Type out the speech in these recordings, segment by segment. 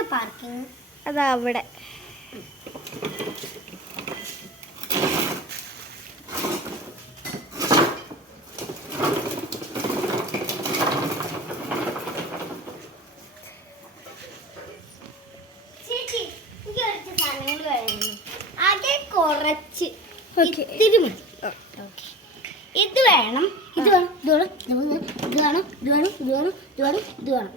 എവിടെയാ പാർക്കിംഗ്? അതാ അവിടെ. ആകെ കുറച്ച് ഇത്തിരി മതി. ഇത് വേണം, ഇത് വേണം, ഇത് വേണം, ഇത് വേണം, ഇത് വേണം, ഇത് വേണം, ഇത് വേണം, ഇത് വേണം,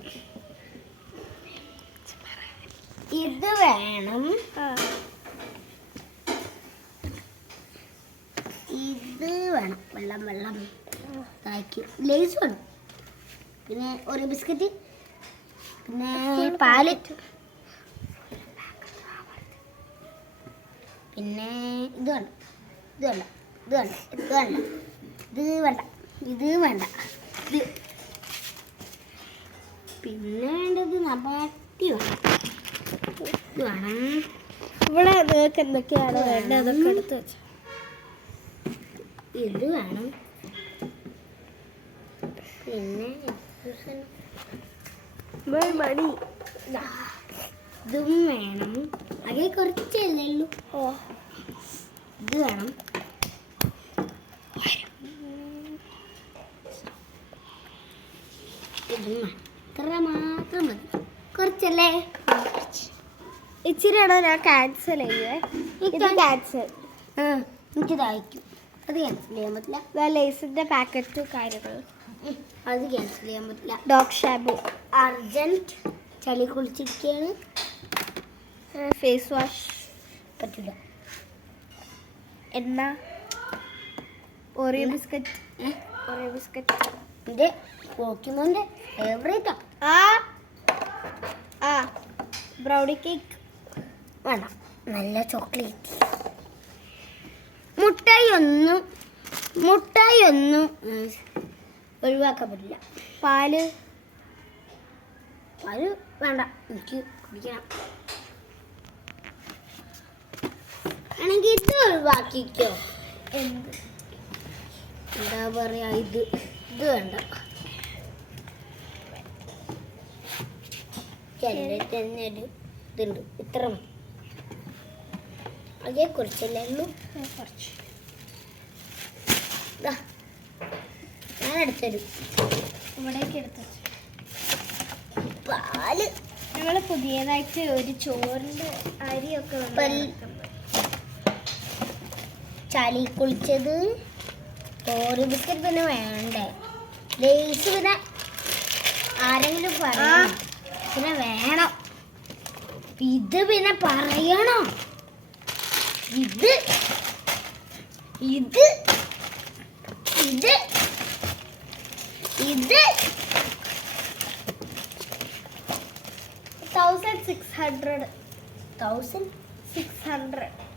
ഇത് വേണം, ഇത് വേണം, വെള്ളം വെള്ളം ലേസ് വേണം, പിന്നെ ഒരു ബിസ്ക്കറ്റ്, പിന്നെ പാല്, പിന്നെ ഇത് വേണ്ട, ഇത് വേണ്ട, ഇത് വേണ്ട, ഇത് വേണ്ട, ഇത് വേണ്ട, ഇത് വേണ്ട, ഇത് പിന്നെ വേണ്ടത് നബാട്ടി വേണം, ഇത് വേണം. ഇവിടെ നിങ്ങൾക്ക് എന്തൊക്കെയാണ് വേണ്ടത് അതൊക്കെ എടുത്ത് വെച്ചു. ഇത് വേണം, പിന്നെ മണി ഇതും വേണം. ആകെ കുറച്ചല്ലേ ഉള്ളൂ. ഇത് വേണം, ഇതും ഇത്ര മാത്രം മതി. കുറച്ചല്ലേ? ഇച്ചിരിയാണോ? ഞാൻ ക്യാൻസൽ ചെയ്യേ. ഇത് ക്യാൻസൽ. എനിക്ക് തയ്ക്കും. അത് ക്യാൻസൽ ചെയ്യാൻ പറ്റില്ല. ലേസിന്റെ പാക്കറ്റും കാര്യങ്ങൾ അത് ക്യാൻസൽ ചെയ്യാൻ പറ്റില്ല. ഡോഗ് ഷാമ്പു അർജന്റ് ചളി കുളിച്ചിരിക്കുകയാണ്. ഫേസ് വാഷ് പറ്റില്ല. എണ്ണ, ഓറിയോ ബിസ്ക്കറ്റ്, ഓറിയോ ബിസ്ക്കറ്റ് ഇത് പോക്കിമോൻ്റെ ഫേവറേറ്റാ. ബ്രൗണി കേക്ക് വേണ്ട, നല്ല ചോക്ലേറ്റ്. മുട്ടായി ഒന്നും ഒഴിവാക്കാൻ പറ്റില്ല. പാല് വേണ്ട, എനിക്ക് കുടിക്കണം. ആണെങ്കിൽ ഇത് ഒഴിവാക്കിക്കോ. എന്താ പറയാ, ഇത് വേണ്ട. തന്നെ ഒരു ഇതുണ്ട്, ഇത്ര മതി. അതേ കുറച്ചല്ലേ ഉള്ളൂ. കുറച്ച് ഞാൻ എടുത്തരും. ഇവിടേക്ക് എടുത്ത് പാല്. ഞങ്ങൾ പുതിയതായിട്ട് ഒരു ചോറിൻ്റെ അരിയൊക്കെ ചളി കുളിച്ചത്, ഓരോ ബിസ്ക്കറ്റ് പിന്നെ വേണ്ടേ, ലേസ് പിന്നെ ആരെങ്കിലും പറയണം, പിന്നെ വേണം, ഇത് പിന്നെ പറയണോ, ഇത് ഇത് ഇത് ഇത് 1600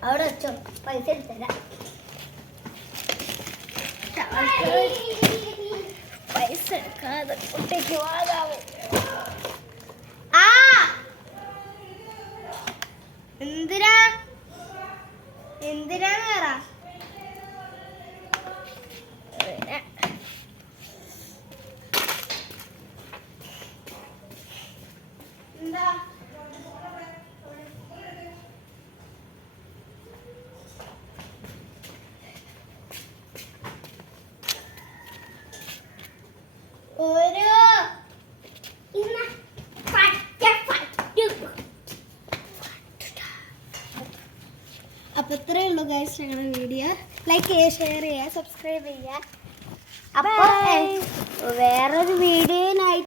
അവിടെ വെച്ചോ, പൈസ എടുത്തരാം. പൈസ എടുക്കാതെ കുട്ടിക്ക് വാങ്ങാവോ? എന്തിനാന്ന് പറ. എന്താ ഓരോ അപ്പോൾ ഇത്രയേ ഉള്ളൂ ഗൈസ് ഞങ്ങളുടെ വീഡിയോ. ലൈക്ക് ചെയ്യുക, ഷെയർ ചെയ്യുക, സബ്സ്ക്രൈബ് ചെയ്യുക. അപ്പോൾ വേറൊരു വീഡിയോനായിട്ട്